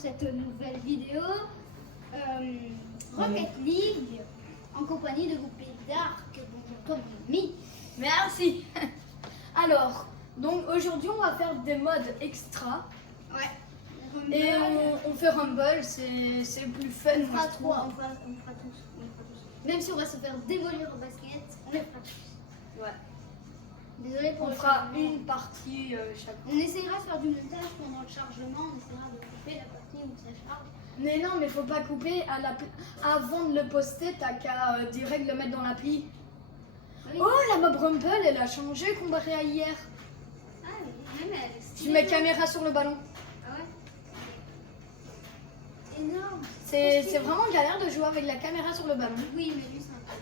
cette nouvelle vidéo Rocket League en compagnie de Goupil Dark. Bonjour comme ami. Merci. Alors, donc aujourd'hui on va faire des modes extra. Ouais. Et on fait Rumble, c'est plus fun. On fera moi, je trouve. on fera tous. Même si on va se faire démolir au basket, on les fera tous. Ouais. Désolé pour On le fera chargement. une partie chaque fois. On essaiera de faire du montage pendant le chargement, on essaiera de couper la partie où ça charge. Mais non, mais faut pas couper avant de le poster, t'as qu'à direct le mettre dans l'appli. Oui. Oh, la mob Rumble, elle a changé comparé à hier. Ah oui, même elle est Tu stylée, mets non? caméra sur le ballon. Ah ouais. Énorme. C'est vraiment galère de jouer avec la caméra sur le ballon. Oui, mais lui c'est un peu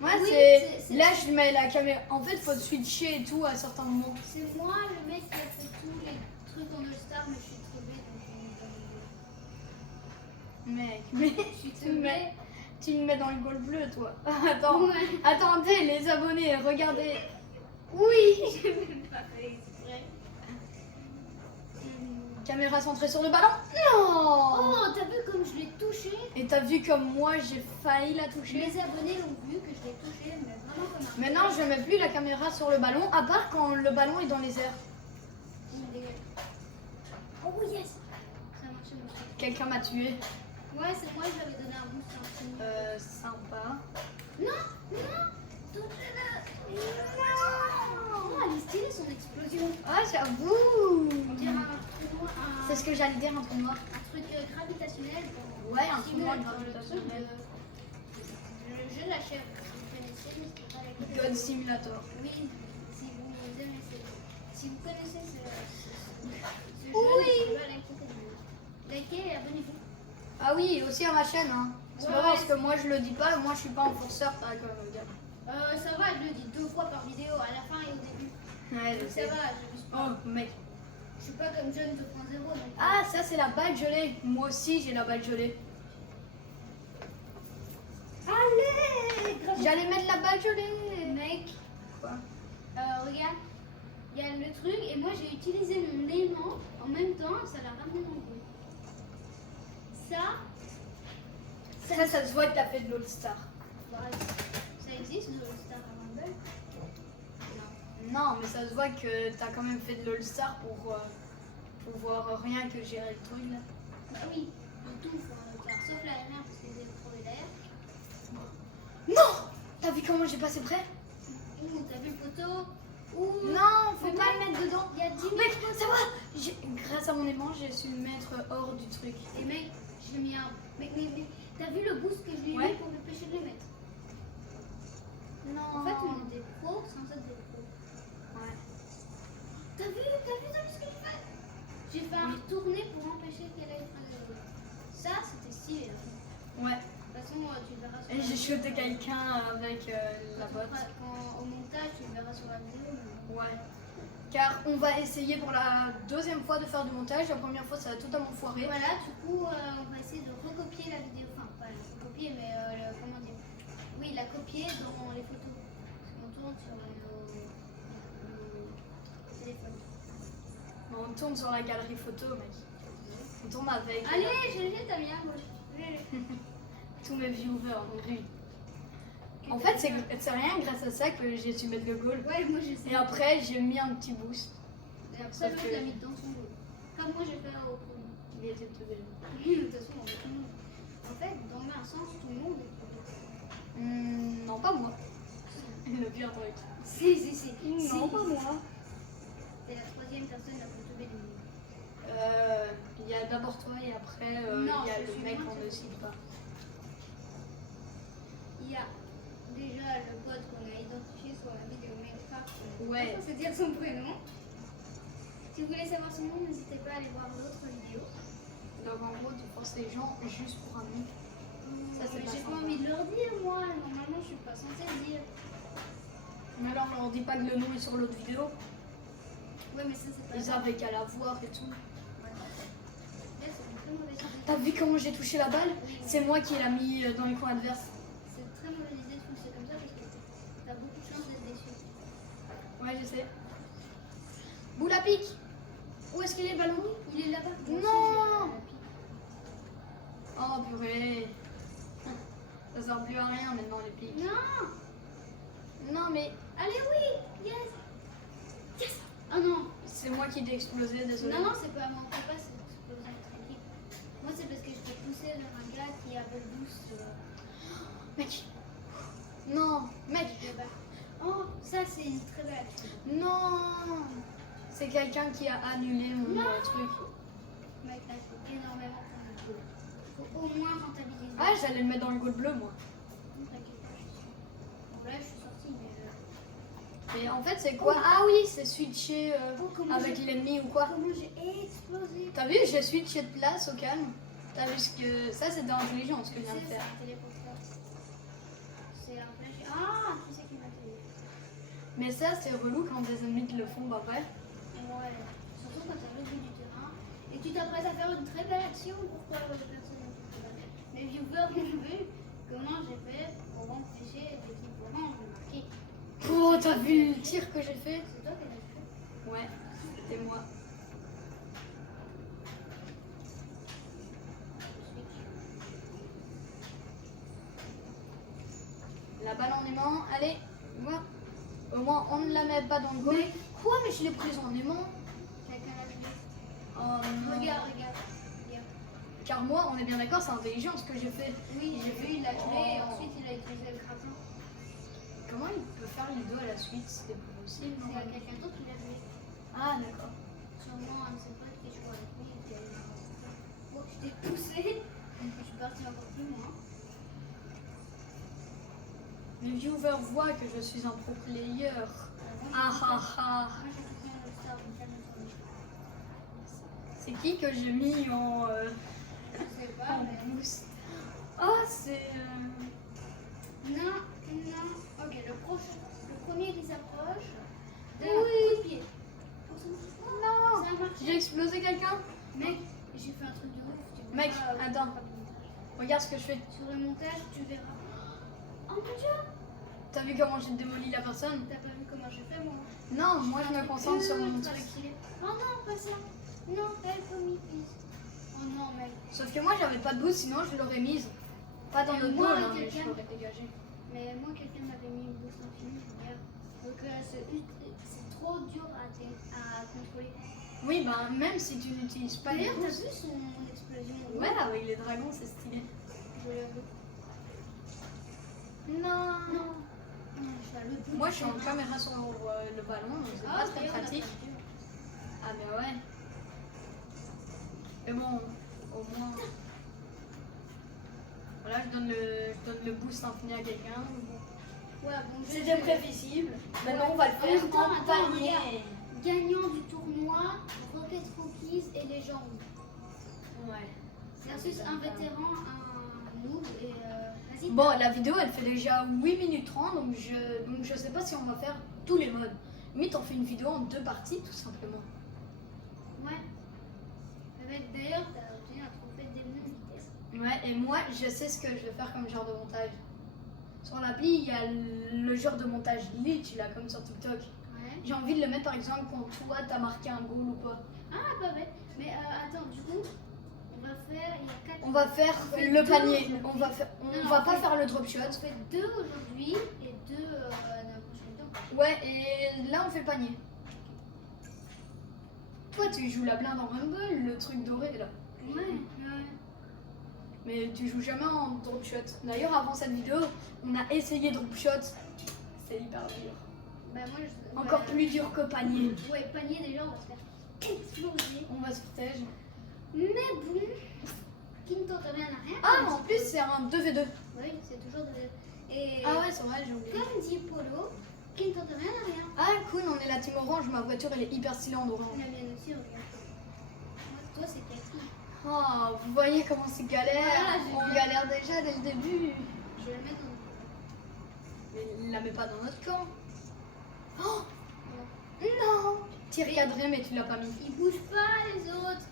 Moi, Oui, c'est- là, je mets la caméra. En fait, faut switcher et tout à certains moments. C'est moi le mec qui a fait tous les trucs en All-Star, mais je suis tombée donc Mec, mais je suis tombée. tu me mets dans le goal bleu, toi. Attends, Ouais. attendez, les abonnés, regardez. Oui, j'ai même pas fait exprès. Caméra centrée sur le ballon. Non. Oh, t'as vu comme je l'ai touché? Et t'as vu comme moi, j'ai failli la toucher. Mes abonnés ont vu que je l'ai touché, mais vraiment comme un. Maintenant, je mets plus la caméra sur le ballon, à part quand le ballon est dans les airs. Oh yes, ça a marché mon truc. Quelqu'un m'a tué. Ouais, c'est moi, je lui avais donné un boost infini. Sympa. Non, non, touchez-le. Non. Oh, elle est stylée son explosion. Ah, j'avoue. On dirait un C'est ce que j'allais dire, un trou noir. truc gravitationnel. Ouais, un trou Simule noir dans le gravitationnel. truc le jeu de la chèvre, si vous connaissez, mais c'est pas la God Simulator. Oui, si vous aimez, si vous connaissez ce jeu, Oui. likez et abonnez-vous. Ah oui, aussi à ma chaîne. Hein. C'est Ouais, pas parce ouais. que moi je le dis pas, moi je suis pas un forceur, t'as quand même dire. Ça va, je le dis 2 fois par vidéo, à la fin et au début. Ouais, je Ça sais. va, je Oh, mec. suis pas comme John 2.0. donc- Ah, ça c'est la balle gelée. Moi aussi j'ai la balle gelée. Allez, J'allais mettre la balle gelée. mec, Quoi? regarde, il y a le truc et moi j'ai utilisé mon aimant en même temps, ça l'a ramené dans le goût. Ça se voit que t'as fait de l'All-Star. Bah, ça existe le Star Rumble? Non, mais ça se voit que t'as quand même fait de l'All-Star pour pouvoir rien que gérer le truc là. Bah oui, tout, faut faire sauf l'aérien parce que j'ai trouvé l'air. Non! T'as vu comment j'ai passé près? Ouh, t'as vu le poteau? Ouh, Non, faut mais pas mec, le mettre dedans. il y a 10 Mec, mètres. ça va! Grâce à mon aimant, j'ai su le mettre hors du truc. Et mec, j'ai mis un. Mec, t'as vu le boost que je lui ai Ouais. mis pour m'empêcher de les mettre? Non. En fait, on est des pros sans être des pros. Ouais. T'as vu ce que j'ai fait? J'ai fait un retourné pour empêcher qu'elle aille prendre le goal. Ça, c'était stylé. Hein. Ouais. De toute façon, tu le verras sur Et la j'ai vidéo. shooté quelqu'un avec la botte. Au montage, tu le verras sur la vidéo. mais- Ouais. Car on va essayer pour la deuxième fois de faire du montage. La première fois, ça a totalement foiré. Voilà, du coup, on va essayer de recopier la vidéo. Enfin, pas la recopier, mais comment dire? Oui, la copier dans les photos. Parce qu'on tourne sur nos téléphones. On tourne sur la galerie photo, mec. On tourne avec Allez, GG, t'as mis un gauche. tous mes viewers. Oui. En fait, c'est rien grâce à ça que j'ai su mettre le goal. Ouais, moi je sais. Et après, j'ai mis un petit boost. Et après, sauf l'autre que- l'a mis dans son dos. Comme moi j'ai fait au premier. Il était tout belle. De toute façon, on veut tout le monde. En fait, dans un sens, tout le monde est premier. Non, pas moi. Le pire truc. Si. Non, pas moi. C'est la troisième personne la plus tombée du monde. Il y a d'abord toi et après, Non, il y a je le suis mec moins qu'on ne sûre. cite pas. Il y a déjà le pote qu'on a identifié sur la vidéo Minecraft. Ouais. C'est dire son prénom. Si vous voulez savoir son nom, n'hésitez pas à aller voir l'autre vidéo. Donc en gros, tu forces les gens juste pour un nom. Ça, c'est Mais pas j'ai pas sympa. envie de leur dire, moi. Normalement, je suis pas censée le dire. Mais alors, on leur dit pas que le nom est sur l'autre vidéo. Ouais, mais ça, c'est pas Ils grave. avaient qu'à la voir et tout. Là, c'est une très mauvaise idée. T'as vu comment j'ai touché la balle? Oui. C'est moi qui l'ai mis dans les coins adverses. C'est une très mauvaise idée de pousser comme ça parce que t'as beaucoup de chance d'être déçu. Ouais, je sais. Boule à pic. Où est-ce qu'il est le ballon? Il est là-bas. Moi aussi, Non. pique. Non. Non, mais Allez, oui. Yes. Yes. Oh non. c'est moi qui t'ai explosé, désolé. Non, non, c'est pas moi. On peut pas s'exploser notre équipe. Moi, c'est parce que je t'ai poussé vers un gars qui avait le boost. Mec. Non, mec. Oh, ça, c'est une très belle action. Non. C'est quelqu'un qui a annulé mon Non. truc. Mec, là, il faut énormément prendre le goal. Faut au moins rentabiliser. Ah, j'allais le mettre dans le goal bleu, moi. Non, t'inquiète pas, je suis sûre. Bon, là, je suis sortie, mais. Mais en fait, c'est quoi? Ah oui, c'est switcher Oh, comment avec j'ai- l'ennemi ou quoi. Comment j'ai explosé. T'as vu, j'ai switché de place au calme. T'as vu ce que. Ça, c'est d'intelligence ce que je viens de C'est faire. un téléporteur. C'est un flash. Ah, qui c'est qui m'a télé. Mais ça, c'est relou quand des ennemis te le font après. Ouais, surtout quand t'as le bout du terrain et tu t'apprêtes à faire une très belle action. Pourquoi personne ne fait ça? Les viewers ont vu comment j'ai fait pour empêcher l'équipe orange de marquer. Oh, t'as vu le tir que j'ai fait? C'est toi qui l'as fait. Ouais, c'était moi. La balle en aimant, allez, moi. Au moins, on ne la met pas dans le goal. Mais- Quoi? Mais je l'ai prise en aimant. Quelqu'un l'a joué. Oh non. Regarde. Car moi, on est bien d'accord, c'est intelligent ce que j'ai fait. Oui, j'ai vu, il l'a joué et Oh. ensuite il a utilisé le grappin. Comment il peut faire les deux à la suite? C'était pas possible. C'est normalement. quelqu'un d'autre qui l'a joué. Ah, d'accord. Sûrement un de ses potes qui joue avec lui et qui a eu un. Oh, je t'ai poussé. Je suis partie encore plus loin. Les viewers voient que je suis un pro player. Ah ah ah. Moi, j'ai pris un All-Star, donc calme-toi. C'est qui que j'ai mis en, Je sais pas, en mais. boost? Ah, c'est. Non. Ok, le premier qui s'approche. Oui. Coup de pied. Non. Ça a marché. J'ai explosé quelqu'un? Mec, j'ai fait un truc de ouf. tu Mec, verras, attends. Regarde ce que je fais. Sur le montage, tu verras. Oh mon dieu! T'as vu comment j'ai démoli la personne? T'as pas vu comment j'ai fait moi? Non, moi je me concentre sur mon truc. Oh non, pas ça. Non, help me please. Oh non, mec. Sauf que moi j'avais pas de boost, sinon je l'aurais mise. Pas dans Et le moi, goal, hein, mais quelqu'un- je l'aurais dégagé. Mais moi, quelqu'un m'avait mis une boost infinie, regarde. Donc c'est trop dur à contrôler. Oui, ben même si tu n'utilises pas les D'ailleurs, t'as boosts. vu son explosion? Ouais, avec les dragons, c'est stylé. Je l'avoue. Non. Non. Je suis à l'autre bout Moi du je suis en terrain. caméra sur le ballon, donc c'est Ah, pas très d'ailleurs, on a pratique. perdu. Ah, mais ouais. Mais bon, au moins. Voilà, je donne le boost infini à quelqu'un. Ouais, bon, je- C'était prévisible. Maintenant, on va le En faire même temps, en attends, panier. regarde. Gagnant du tournoi, Rocket Cookies et Légende. Ouais. Versus un vétéran, un noob et vas-y. Bon, la vidéo, elle fait déjà 8 minutes 30, donc je sais pas si on va faire tous les modes. Limite, on fait une vidéo en 2 parties, tout simplement. Ouais. D'ailleurs, t'as obtenu un trophée d'émule vitesse. Ouais, et moi, je sais ce que je vais faire comme genre de montage. Sur l'appli, il y a le genre de montage glitch, là, comme sur TikTok. Ouais. J'ai envie de le mettre, par exemple, quand toi, t'as marqué un goal ou pas. Ah, pas bête. Mais attends, du coup, on va faire. Il y a 4. On va faire fait le deux panier. aujourd'hui. On va, faire, on Non, va on pas fait- faire le drop shot. On fait 2 aujourd'hui et 2 dans la prochaine vidéo. Ouais, et là, on fait le panier. Toi, tu joues la blinde en Rumble, le truc doré, là. Ouais. Mais tu joues jamais en drop shot. D'ailleurs, avant cette vidéo, on a essayé drop shot. C'est hyper dur. Bah, moi, je. Encore plus dur que panier. Ouais, panier, déjà, on va se faire exploser. On va se protéger. Mais bon, qui ne tente rien à rien. Ah, en plus, c'est un 2v2. Oui, c'est toujours de. Et Ah ouais, c'est vrai, j'ai oublié. comme dit Polo, qui ne tente rien à rien. Ah, cool, on est la team orange. Ma voiture, elle est hyper stylée en orange. La mienne aussi, regarde. Moi, toi, c'est kaki. Oh, vous voyez comment c'est galère. Voilà, j'ai On vu. galère déjà dès le début. Je vais le mettre dans. Mais la mets pas dans notre camp. Oh non. Tir cadré, mais tu l'as pas mis. Ils bougent pas, les autres.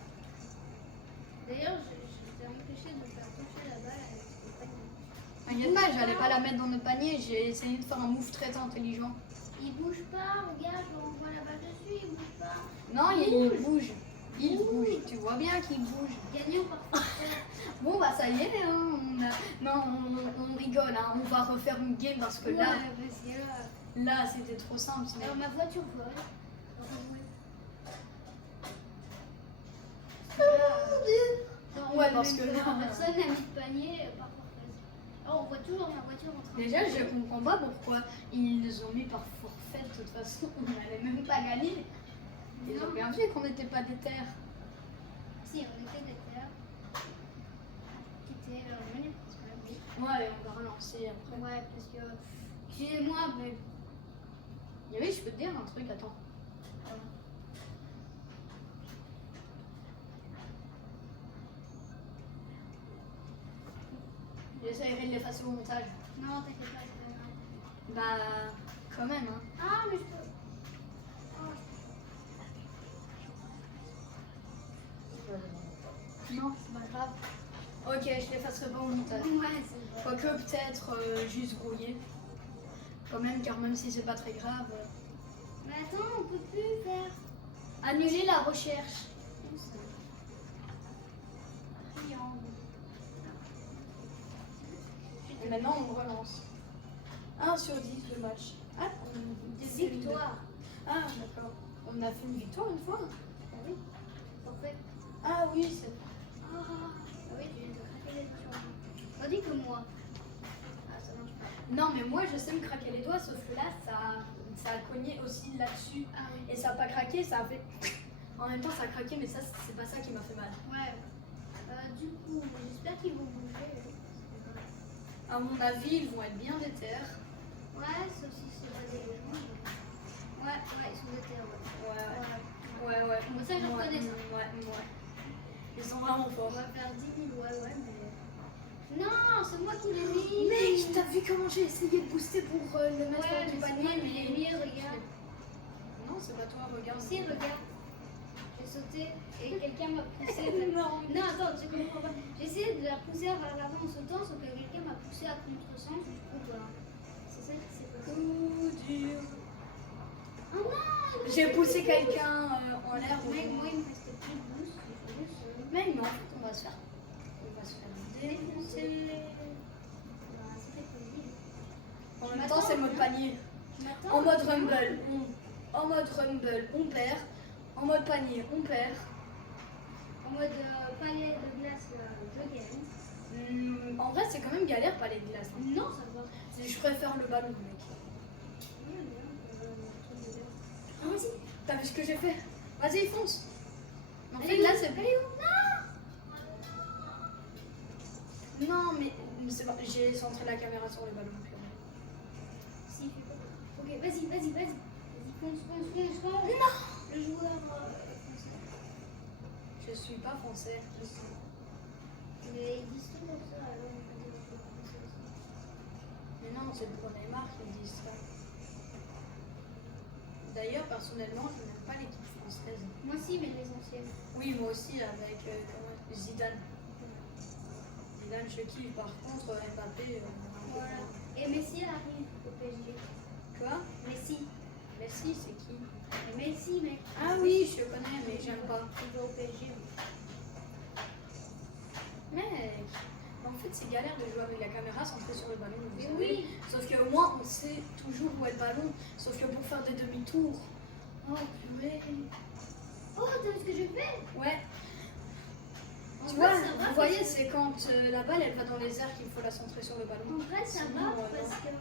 D'ailleurs, je t'ai empêché de faire toucher la balle avec ce panier. T'inquiète pas, j'allais pas la mettre dans notre panier. J'ai essayé de faire un move très intelligent. Ils bougent pas, regarde, je renvoie la balle dessus, ils bougent pas. Non, il bouge. Il bouge, tu vois bien qu'il bouge. Gagnant par forfait. Bon bah ça y est, hein, non, on rigole, hein, on va refaire une game parce que Ouais, là, parce que là c'était trop simple. sinon- alors ma voiture vole. Ouais, parce que là, personne n'a mis de panier par forfait. Alors on voit toujours ma voiture en train Déjà, je comprends pas pourquoi ils nous ont mis par forfait. De toute façon, on n'allait même pas gagner. Ils ont bien vu qu'on n'était pas des terres. Si, on était des terres qui étaient revenues principalement. Oui. Ouais, on va relancer après. Ouais, parce que. Excusez-moi, mais. Oui, je peux te dire un truc, attends. J'essaierai de l'effacer au montage. Non, t'inquiète pas, c'est pas grave. Bah, quand même, hein. Ah, mais je peux. Ah, Non, c'est pas grave. Ok, je l'effacerai pas au montage. ouais, c'est vrai. Quoique peut-être juste brouillé. Quand même, car même si c'est pas très grave. Mais attends, on peut plus faire. Annuler la recherche. Triangle. Et maintenant, on relance. 1 sur 10 de match. Ah, De victoire. Ah, d'accord. On a fait une victoire une fois. Ah oui, forfait. Ah oui, c'est. Ah oui, tu viens de craquer les doigts. On dit que moi. Ah, ça marche pas. Non, mais moi, je sais me craquer les doigts, sauf que là, ça a cogné aussi là-dessus. Ah oui. Et ça n'a pas craqué, ça a fait. En même temps, ça a craqué, mais ça, c'est pas ça qui m'a fait mal. Ouais. Du coup, j'espère qu'ils vont bouger. À mon avis, ils vont être bien déter. Ouais, sauf si c'est pas des logements. Ouais, ils sont déter, ouais. Ouais. Bon, ça, je reconnais ça. Ouais. Ils sont vraiment On forts. va faire 10 000, ouais, mais. Non, c'est moi qui l'ai mis. Mec, t'as vu comment j'ai essayé de booster pour le mettre Ouais, dans du mais c'est panier, moi qui l'ai mis, regarde. Non, c'est pas toi, regarde. Si, regarde. J'ai sauté et quelqu'un m'a poussé. Non. Non, attends, tu comprends pas. J'ai essayé de la pousser vers l'avant en sautant, sauf que quelqu'un m'a poussé à contre-sens. Du coup, voilà. C'est ça qui s'est passé. Coup dur. Oh non! J'ai poussé quelqu'un en l'air. Mec, moi, il me restait plus de boost. Mais non, en fait, on va se faire défoncer. Bah, c'était possible. En même temps, c'est mode panier. En mode rumble, en mode rumble, on perd. En mode panier, on perd. En mode palais de glace, je gagne. En vrai, c'est quand même galère pas les glaces. Hein. Non, ça va. Je préfère le ballon, mec. Ah, vas-y, t'as vu ce que j'ai fait? Vas-y, fonce. En fait, là, c'est. Non, mais c'est bon, j'ai centré la caméra sur le ballon. Si, fais pas. Ok, vas-y. Vas-y, fonce. Non! Le joueur français. Je suis pas français. Ils disent tout comme ça, alors on peut dire que c'est français aussi. Mais non, c'est pour Neymar qu'ils disent ça. D'ailleurs, personnellement, je n'aime pas l'équipe française. Moi aussi, mais les anciennes. Oui, moi aussi, avec Zidane. Zidane, je kiffe. Par contre, Mbappé. Voilà. Et Messi arrive au PSG. Quoi? Messi, c'est qui? Et Messi, mec. Ah oui, je le connais, mais j'aime pas. Il va au PSG. Mec, en fait, c'est galère de jouer avec la caméra centrée sur le ballon. vous Mais savez. oui. Sauf qu'au moins, on sait toujours où est le ballon. Sauf que pour faire des demi-tours. Oh, purée. Oh, t'as vu ce que j'ai fait? Ouais. En Tu vrai, vois, ça va vous voyez, c'est quand la balle elle va dans les airs qu'il faut la centrer sur le ballon. En vrai, ça Sinon, va non. parce que.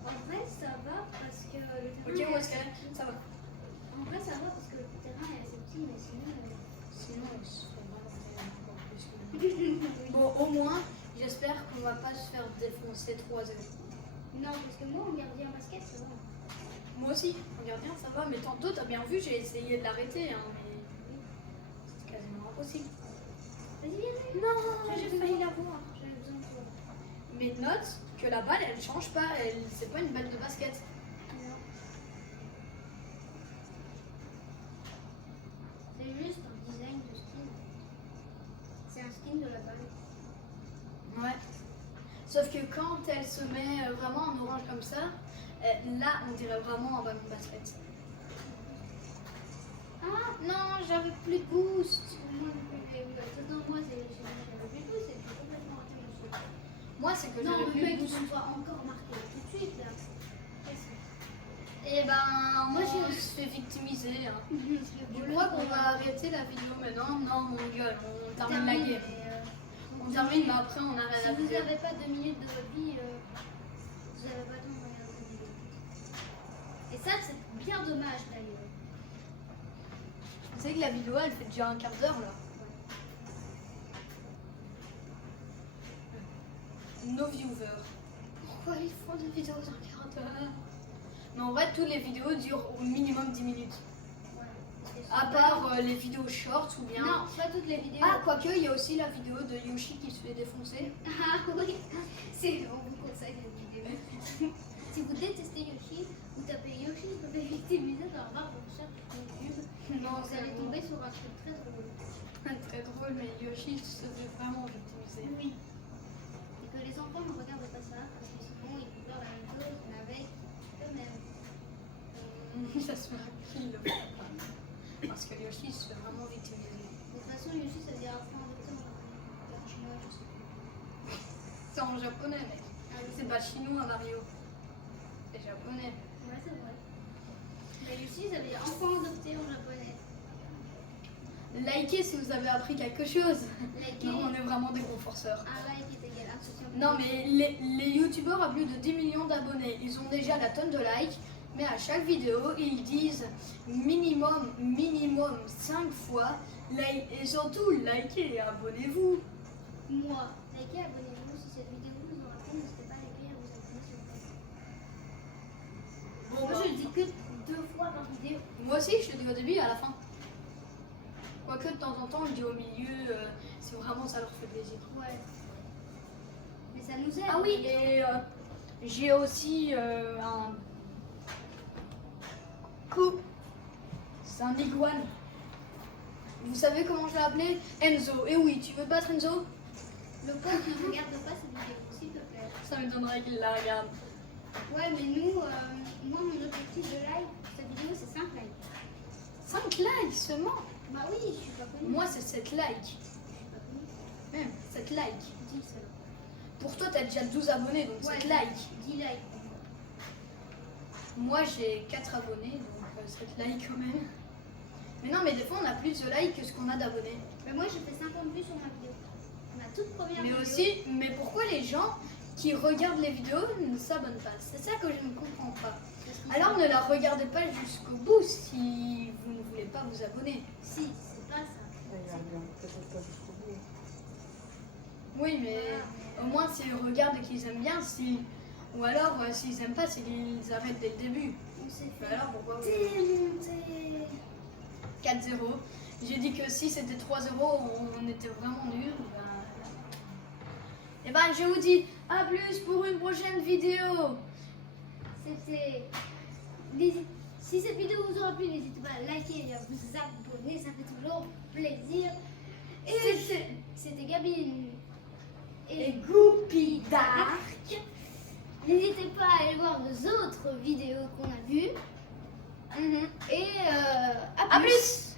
En vrai, ça va parce que le Ok, terrain. où est-ce qu'elle est? Ça va. En vrai, ça va parce que le terrain est assez petit, mais sinon. Sinon, on se fait vraiment encore plus que... Bon, au moins, j'espère qu'on va pas se faire défoncer 3-0. Non, parce que moi, en gardien basket, ça va. Moi aussi, en gardien, ça va. Mais tantôt, t'as bien vu, j'ai essayé de l'arrêter, hein, mais c'est quasiment impossible. Vas-y, viens. Non, J'ai failli l'avoir. J'avais besoin de toi. Mais note que la balle, elle change pas. C'est pas une balle de basket. Non. C'est juste un design de skin. C'est un skin de la balle. Ouais. Sauf que quand elle se met vraiment en orange comme ça, là, on dirait vraiment un ballon de basket. Ah non, j'avais plus de boost. Moi, non, moi, j'avais plus de boost et j'ai complètement raté mon saut. Moi, c'est que Non, j'avais le plus de mec, boost. il va encore marquer tout de suite là. Et ben, Moi, moi, j'ai- je se fait victimiser. Hein. Je Je crois qu'on va arrêter la vidéo maintenant. Non, mon gueule, on termine la game. On termine, mais après, on arrête Si la vous vidéo. n'avez pas 2 minutes de votre vie, vous n'avez pas le temps de regarder la vidéo. Et ça, c'est bien dommage d'ailleurs. Tu sais que la vidéo, elle fait déjà un quart d'heure là. Nos viewers. Pourquoi ils font des vidéos d'un quart d'heure? Mais en vrai, toutes les vidéos durent au minimum 10 minutes. Ouais. À part les vidéos shorts ou bien. Non, pas toutes les vidéos. Ah, quoique, il y a aussi la vidéo de Yoshi qui se fait défoncer. Ah oui, on vous conseille cette vidéo. Si vous détestez Yoshi, vous tapez Yoshi se fait victimiser dans la barre de recherche YouTube. Non, Vous allez tomber sur un truc très drôle. Très drôle, mais Yoshi se fait vraiment victimiser. Oui. Et que les enfants ne regardent pas ça, parce que sinon ils vont faire la même chose, mais avec eux-mêmes. Ça se fait qui le fait pas. Parce que Yoshi se fait vraiment victimiser. De toute façon, Yoshi, ça veut dire enfant en chinois, je sais plus. C'est en japonais, mec. C'est pas chinois, Mario. C'est japonais. Ouais, c'est vrai. Mais Yoshi, ça veut dire enfant adopté en japonais. Likez si vous avez appris quelque chose. Likez. Non, on est vraiment des gros forceurs. Un like est égal à un soutien. Non, mais les youtubeurs à plus de 10 millions d'abonnés, ils ont déjà la tonne de likes. Mais à chaque vidéo, ils disent minimum 5 fois. Et surtout, likez et abonnez-vous. Moi, likez, abonnez-vous si cette vidéo vous aura plu. N'hésitez pas à liker et à vous abonner s'il vous plaît. Bon, Moi, bah, je le dis que 2 fois par vidéo. moi aussi, je le dis au début et à la fin. Quoique de temps en temps, je dis au milieu, si vraiment ça leur fait plaisir. Ouais. Mais ça nous aide. Ah oui, et j'ai aussi un coup. C'est un iguane. Vous savez comment je l'ai appelé? Enzo. Et oui, tu veux battre Enzo? Le pote ne regarde pas cette vidéo, s'il te plaît. Ça m'étonnerait qu'il la regarde. Ouais, mais nous, moi, mon objectif de like, cette vidéo, c'est 5 likes. 5 likes seulement. Bah oui, je suis pas connue. Moi, c'est 7 likes. Je suis pas connue. Même 7 likes. 10 alors. Pour toi, t'as déjà 12 abonnés, donc 7 likes. 10 likes. Moi, j'ai 4 abonnés, donc 7 likes quand même. Mais non, mais des fois, on a plus de likes que ce qu'on a d'abonnés. Mais moi, j'ai fait 50 vues sur ma vidéo. Ma toute première Mais vidéo. aussi, mais pourquoi les gens qui regardent les vidéos ne s'abonnent pas? C'est ça que je ne comprends pas. Parce qu'ils Alors sont- ne la regardez pas jusqu'au bout si vous ne voulez pas vous abonner. Si, c'est pas ça. Peut-être pas jusqu'au bout. Oui, mais au moins s'ils regardent et qu'ils aiment bien, ou alors s'ils aiment pas, c'est qu'ils arrêtent dès le début. On s'est Mais fait alors pourquoi démonter. 4-0. J'ai dit que si c'était 3-0, on était vraiment nuls. Et ben je vous dis à plus pour une prochaine vidéo. C'était. Si cette vidéo vous aura plu, n'hésitez pas à liker et à vous abonner, ça fait toujours plaisir. Et c'était Gabine Et Goupy Dark. N'hésitez pas à aller voir nos autres vidéos qu'on a vues. Et à À plus.